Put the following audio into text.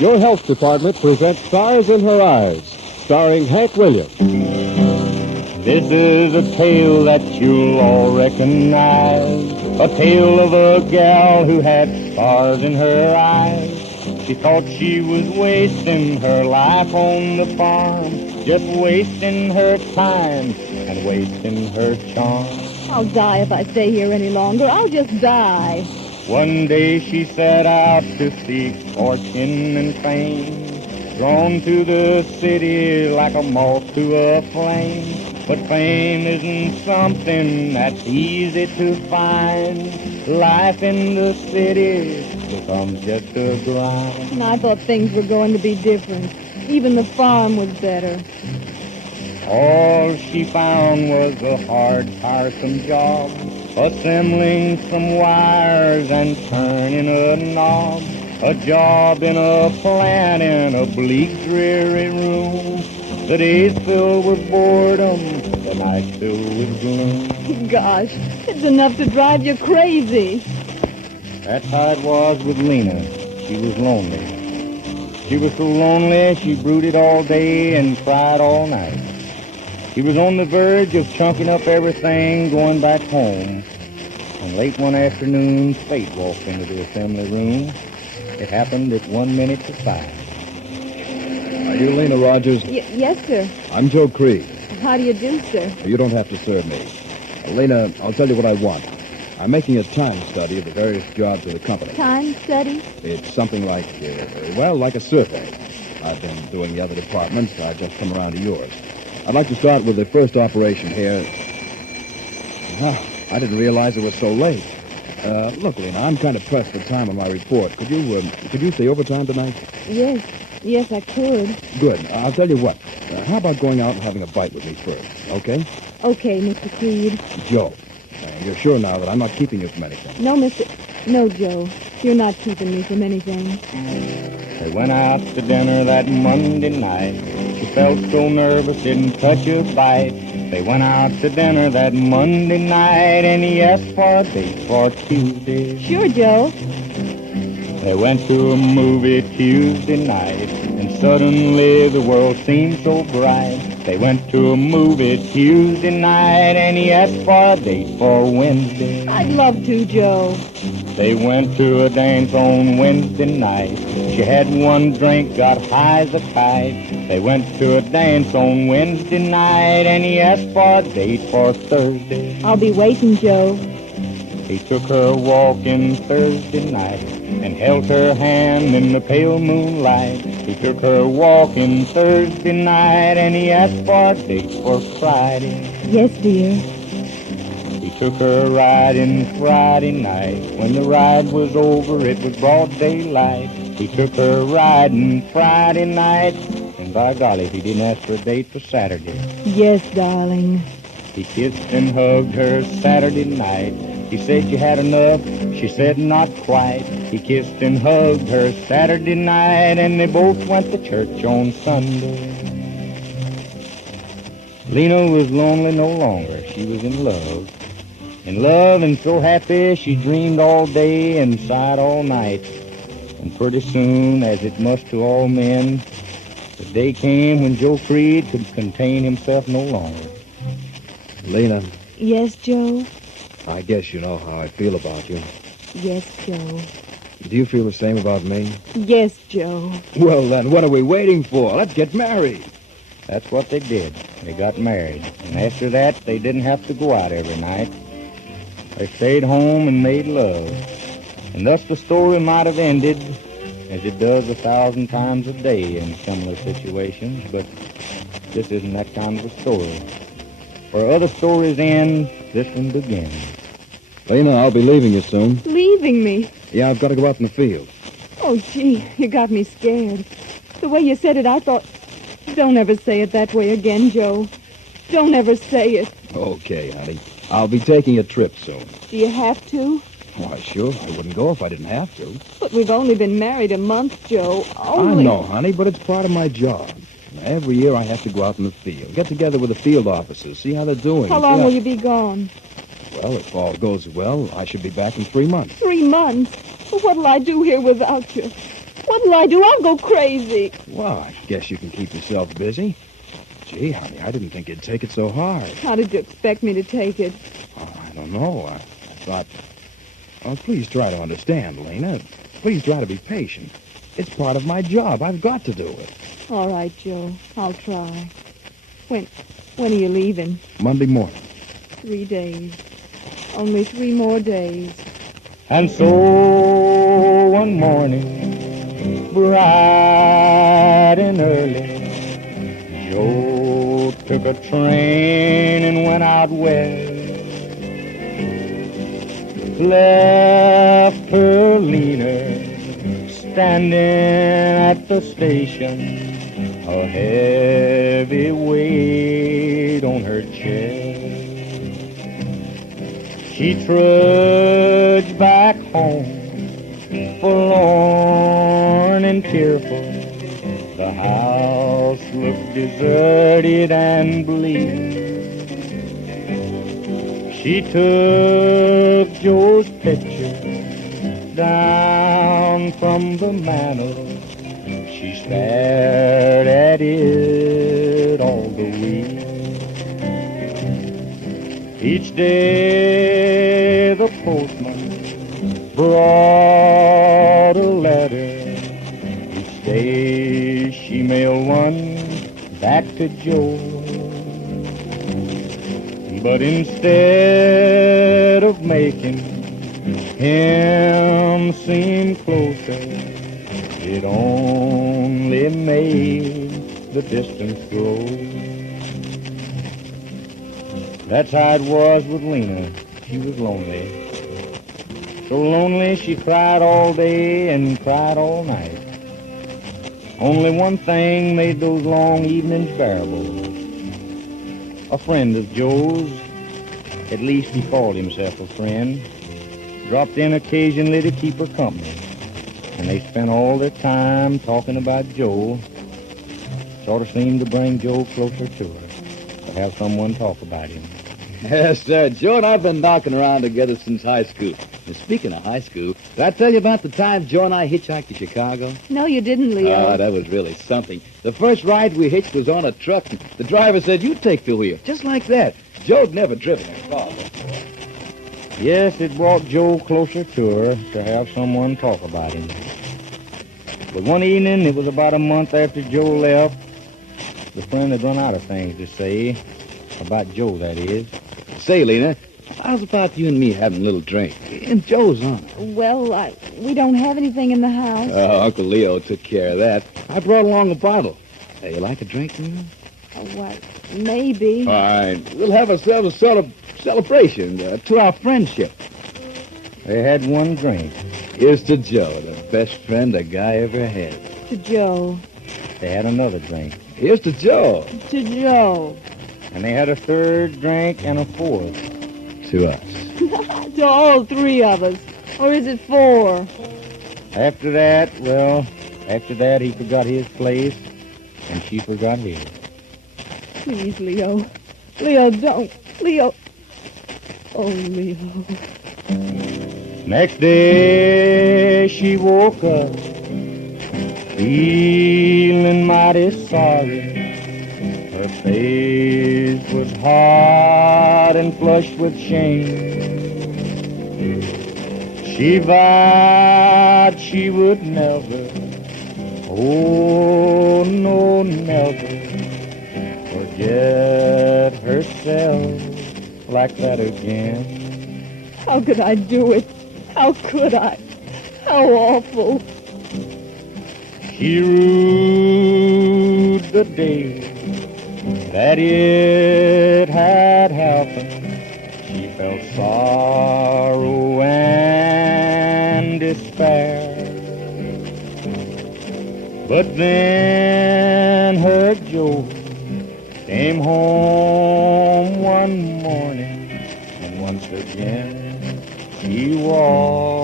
Your health department presents Stars in Her Eyes, starring Hank Williams. This is a tale that you'll all recognize, a tale of a gal who had stars in her eyes. She thought she was wasting her life on the farm, just wasting her time and wasting her charm. I'll die if I stay here any longer. I'll just die. One day she set out to seek fortune and fame, drawn to the city like a moth to a flame. But fame isn't something that's easy to find. Life in the city becomes just a grind. And I thought things were going to be different. Even the farm was better. All she found was a hard, tiresome job, assembling some wires and turning a knob. A job in a plant in a bleak, dreary room. The days filled with boredom, the nights filled with gloom. Gosh, it's enough to drive you crazy. That's how it was with Lena. She was lonely. She was so lonely she brooded all day and cried all night. She was on the verge of chunking up everything, going back home. And late one afternoon, fate walked into the assembly room. It happened at 1 minute to 5. Are you Lena Rogers? Yes, sir. I'm Joe Creed. How do you do, sir? You don't have to serve me. Lena, I'll tell you what I want. I'm making a time study of the various jobs of the company. Time study? It's something like, like a survey. I've been doing the other departments. I've just come around to yours. I'd like to start with the first operation here. I didn't realize it was so late. Look, Lena, I'm kind of pressed for time on my report. Could you stay overtime tonight? Yes, I could. Good. I'll tell you what. How about going out and having a bite with me first, okay? Okay, Mr. Creed. Joe, you're sure now that I'm not keeping you from anything? No, Joe. You're not keeping me from anything. They went out to dinner that Monday night. She felt so nervous, didn't touch a bite. They went out to dinner that Monday night, and he asked for a date for Tuesday. Sure, Joe. They went to a movie Tuesday night, and suddenly the world seemed so bright. They went to a movie Tuesday night, and he asked for a date for Wednesday. I'd love to, Joe. They went to a dance on Wednesday night. She had one drink, got high as a kite. They went to a dance on Wednesday night, and he asked for a date for Thursday. I'll be waiting, Joe. He took her walking Thursday night and held her hand in the pale moonlight. He took her walking Thursday night, and he asked for a date for Friday. Yes, dear. He took her riding Friday night. When the ride was over, it was broad daylight. He took her riding Friday night, and by golly, he didn't ask for a date for Saturday. Yes, darling. He kissed and hugged her Saturday night. He said you had enough. She said not quite. He kissed and hugged her Saturday night, and they both went to church on Sunday. Lena was lonely no longer. She was in love. In love and so happy she dreamed all day and sighed all night. And pretty soon, as it must to all men, the day came when Joe Creed could contain himself no longer. Lena, Yes, Joe? I guess you know how I feel about you. Yes, Joe. Do you feel the same about me? Yes, Joe. Well, then, what are we waiting for? Let's get married. That's what they did. They got married. And after that, they didn't have to go out every night. They stayed home and made love. And thus the story might have ended, as it does 1,000 times a day in similar situations, but this isn't that kind of a story. Where other stories end, this one begins. Lena, I'll be leaving you soon. Leaving me? Yeah, I've got to go out in the field. Oh, gee, you got me scared. The way you said it, I thought... Don't ever say it that way again, Joe. Don't ever say it. Okay, honey. I'll be taking a trip soon. Do you have to? Why, sure. I wouldn't go if I didn't have to. But we've only been married a month, Joe. I know, honey, but it's part of my job. Every year I have to go out in the field, get together with the field officers, see how they're doing. How long will you be gone? Well, if all goes well, I should be back in 3 months. 3 months? Well, what'll I do here without you? What'll I do? I'll go crazy. Well, I guess you can keep yourself busy. Gee, honey, I didn't think you'd take it so hard. How did you expect me to take it? I don't know. I thought... Oh, please try to understand, Lena. Please try to be patient. It's part of my job. I've got to do it. All right, Joe. I'll try. When are you leaving? Monday morning. 3 days. Only 3 more days. And so one morning, bright and early, Joe took a train and went out west. Left her Lena standing at the station, a heavy weight on her chest. She trudged back home, forlorn and tearful. The house looked deserted and bleak. She took Joe's picture down from the mantel. She stared at it all the week. Each day the postman brought a letter. Each day she mailed one back to Joe. But instead of making him seem closer, it only made the distance grow. That's how it was with Lena. She was lonely. So lonely she cried all day and cried all night. Only one thing made those long evenings bearable. A friend of Joe's, at least he called himself a friend, dropped in occasionally to keep her company. And they spent all their time talking about Joe. Sort of seemed to bring Joe closer to her, to have someone talk about him. Yes, sir. Joe and I have been knocking around together since high school. And speaking of high school, did I tell you about the time Joe and I hitchhiked to Chicago? No, you didn't, Leo. Oh, that was really something. The first ride we hitched was on a truck. And the driver said, "You take the wheel." Just like that. Joe'd never driven a car before. Yes, it brought Joe closer to her to have someone talk about him. But one evening, it was about a month after Joe left, the friend had run out of things to say, about Joe, that is. Say, Lena, how's about you and me having a little drink? In Joe's honor. Well, we don't have anything in the house. Oh, Uncle Leo took care of that. I brought along a bottle. Hey, you like a drink, Lena? Well, maybe. All right. We'll have ourselves a celebration to our friendship. They had one drink. Here's to Joe, the best friend a guy ever had. To Joe. They had another drink. Here's to Joe. To Joe. And they had a third drink and a fourth. To us. To all 3 of us. Or is it 4? After that, he forgot his place, and she forgot his. Please, Leo. Leo, don't. Leo. Oh, Leo. Next day, she woke up, feeling mighty sorry. Her face was hard and flushed with shame. She vowed she would never, oh no, never, forget herself like that again. How could I do it? How could I? How awful. She rued the day that it had happened. She felt sorrow and despair. But then her Joe came home one morning, and once again she walked